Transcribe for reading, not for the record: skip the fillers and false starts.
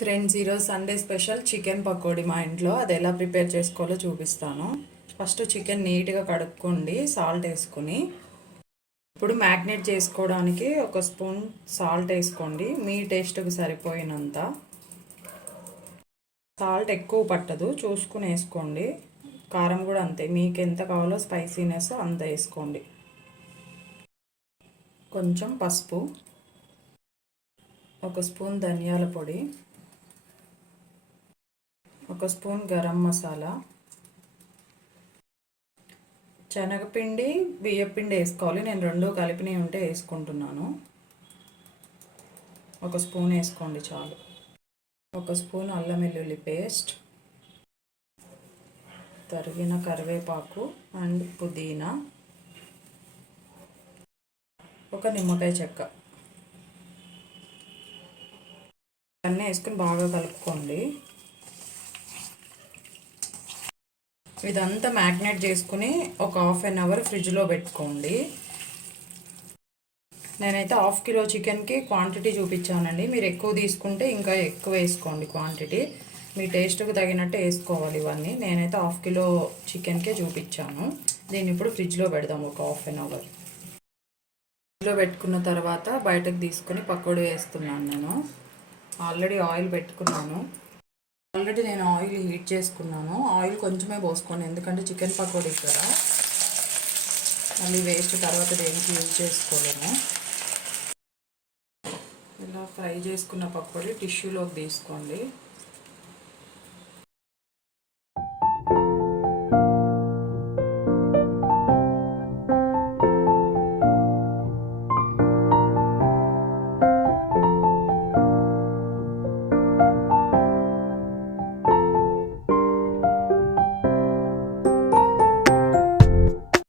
Friends, ఈరోజు Sunday special chicken pakodi మా ఇంట్లో. అది ఎలా ప్రిపేర్ చేసుకోవాలో చూపిస్తాను. ఫస్ట్ చికెన్ నీట్గా కడుక్కోండి సాల్ట్ వేసుకుని. ఇప్పుడు మ్యాగ్నేట్ చేసుకోవడానికి ఒక స్పూన్ సాల్ట్ వేసుకోండి, మీ టేస్ట్కి సరిపోయినంత. సాల్ట్ ఎక్కువ పట్టదు, చూసుకుని వేసుకోండి. కారం కూడా అంతే, మీకు ఎంత కావాలో స్పైసీనెస్ అంత వేసుకోండి. కొంచెం పసుపు, ఒక స్పూన్ ధనియాల పొడి, ఒక స్పూన్ గరం మసాలా, శనగపిండి బియ్యపిండి వేసుకోవాలి. నేను రెండు కలిపినవి ఉంటే వేసుకుంటున్నాను. ఒక స్పూన్ వేసుకోండి చాలు. ఒక స్పూన్ అల్లం వెల్లుల్లి పేస్ట్, తరిగిన కరివేపాకు అండ్ పుదీనా, ఒక నిమ్మకాయ చెక్క అన్నీ వేసుకుని బాగా కలుపుకోండి. ఇదంతా మ్యాగ్నేట్ చేసుకుని ఒక హాఫ్ అన్ అవర్ ఫ్రిడ్జ్లో పెట్టుకోండి. నేనైతే హాఫ్ కిలో చికెన్కి క్వాంటిటీ చూపించానండి. మీరు ఎక్కువ తీసుకుంటే ఇంకా ఎక్కువ వేసుకోండి క్వాంటిటీ. మీ టేస్ట్కి తగినట్టు వేసుకోవాలి ఇవన్నీ. నేనైతే హాఫ్ కిలో చికెన్కే చూపించాను. దీన్ని ఇప్పుడు ఫ్రిడ్జ్లో పెడదాం ఒక హాఫ్ అన్ అవర్. ఫ్రిడ్జ్లో పెట్టుకున్న తర్వాత బయటకు తీసుకుని పకోడీ వేస్తున్నాను. నేను ఆల్రెడీ ఆయిల్ పెట్టుకున్నాను. నేను ఆయిల్ హీట్ చేసుకున్నాను. ఆయిల్ కొంచెమే పోసుకోండి, ఎందుకంటే చికెన్ పకోడీ కదా, మళ్ళీ వేస్ట్ తర్వాత దేనికి యూజ్ చేసుకోలేము. ఇలా ఫ్రై చేసుకున్న పకోడీ టిష్యూలోకి తీసుకోండి.